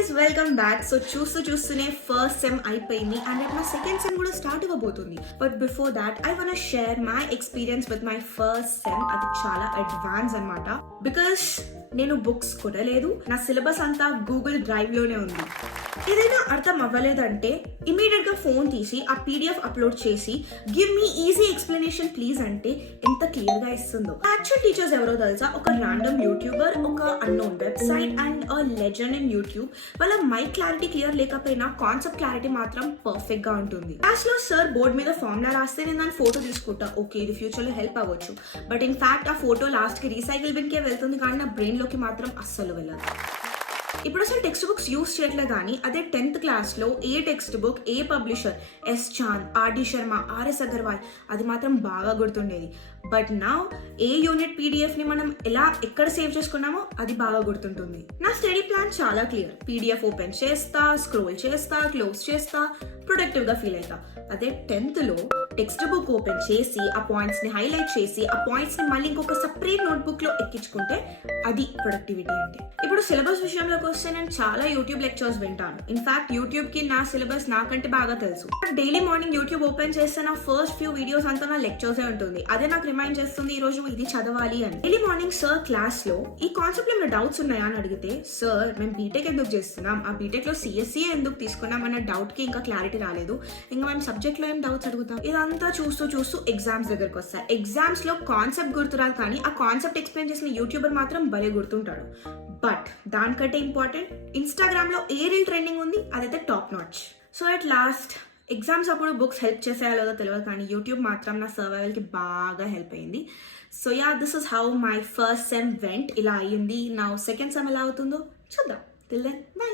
guys, welcome back. So చూస్తూనే first sem అయిపోయింది and నా సెకండ్ సెమ్ కూడా స్టార్ట్ అవ్వబోతుంది. But before that I want share my experience with my first sem. అది చాలా advance అన్నమాట. బికాస్ నేను బుక్స్ కొనలేదు, నా సిలబస్ అంతా గూగుల్ డ్రైవ్ లోనే ఉంది. ఏదైనా అర్థం అవ్వలేదంటే ఇమీడియట్ గా ఫోన్ తీసి ఆ పీడిఎఫ్ అప్లోడ్ చేసి give me easy explanation please అంటే ఎంత క్లియర్ గా ఇస్తుందో. యాక్చువల్ టీచర్స్ ఎవరో తెలుసా? ఒక ర్యాండమ్ యూట్యూబర్, ఒక unknown website and a legend in YouTube. వాళ్ళ మైక్ క్లారిటీ క్లియర్ లేకపోయినా కాన్సెప్ట్ క్లారిటీ మాత్రం పర్ఫెక్ట్ గా ఉంటుంది. క్లాస్ లో సార్ బోర్డ్ మీద ఫార్ములా రాస్తే నేను దాని ఫోటో తీసుకుంటా, ఓకే ఇది ఫ్యూచర్ లో హెల్ప్ అవ్వచ్చు. బట్ ఇన్ ఫ్యాక్ట్ ఆ ఫోటో లాస్ట్ కి రీసైకిల్ బిన్ కే వెళ్తుంది కానీ నా బ్రెయిన్ లోకి మాత్రం అస్సలు వెళ్ళదు. ఇప్పుడు అసలు టెక్స్ట్ బుక్స్ యూస్ చేయట్లేదు కానీ అదే 10th క్లాస్లో ఏ టెక్స్ట్ బుక్, ఏ publisher, S Chand, R D Sharma, R S Aggarwal, అది మాత్రం బాగా గుర్తుండేది. బట్ నా ఏ యూనిట్ పీడిఎఫ్ని మనం ఎక్కడ సేవ్ చేసుకున్నామో అది బాగా గుర్తుంటుంది. నా స్టడీ ప్లాన్ చాలా క్లియర్. పీడిఎఫ్ ఓపెన్ చేస్తా, స్క్రోల్ చేస్తా, క్లోజ్ చేస్తా, ప్రొడక్టివ్గా ఫీల్ అవుతా. అదే 10thలో టెక్స్ట్ బుక్ ఓపెన్ చేసి ఆ పాయింట్స్ని హైలైట్ చేసి ఆ పాయింట్స్ని మళ్ళీ ఇంకొక సపరేట్ నోట్బుక్లో ఎక్కించుకుంటే అది ప్రొడక్టివిటీ అంటే. ఇప్పుడు సిలబస్ విషయంలోకి వస్తే నేను చాలా యూట్యూబ్ లెక్చర్స్ వింటాను. ఇన్ఫాక్ట్ యూట్యూబ్కి నా సిలబస్ నాకంటే బాగా తెలుసు. డైలీ మార్నింగ్ యూట్యూబ్ ఓపెన్ చేస్తే నా ఫస్ట్ ఫ్యూ వీడియోస్ అంతా నా లెక్చర్సే ఉంటుంది. అదే నాకు రిమైండ్ చేస్తుంది ఈ రోజు ఇది చదవాలి అని. డైలీ మార్నింగ్ సార్ క్లాస్లో ఈ కాన్సెప్ట్లో ఏమైనా డౌట్స్ ఉన్నాయా అని అడిగితే, సార్ మేము బీటెక్ ఎందుకు చేస్తున్నాం, ఆ బీటెక్లో సిఎస్సి ఎందుకు తీసుకున్నాం అన్న డౌట్కి ఇంకా క్లారిటీ రాలేదు, ఇంకా మేము సబ్జెక్ట్లో ఏం డౌట్స్ అడుగుతాం. ఇదంతా చూస్తూ ఎగ్జామ్స్ దగ్గరకు వస్తాయి. ఎగ్జామ్స్ లో కాన్సెప్ట్ గుర్తురాదు కానీ ఆ కాన్సెప్ట్ ఎక్స్ప్లెయిన్ చేసిన యూట్యూబర్ మాత్రం భలే గుర్తుంటాడు. బట్ దానికంటే ఇంపార్టెంట్ ఇన్స్టాగ్రామ్ లో ఏ రీల్ ట్రెండింగ్ ఉంది అదైతే top notch. So at last exams అప్పుడు బుక్స్ హెల్ప్ చేసేయాలో తెలియదు కానీ యూట్యూబ్ మాత్రం నా సర్వైవల్ కి బాగా హెల్ప్ అయింది. So yeah, this is how my first sem went. ఇలా అయ్యింది. నా సెకండ్ సెమ్ ఎలా అవుతుందో చూద్దాం. Till then by.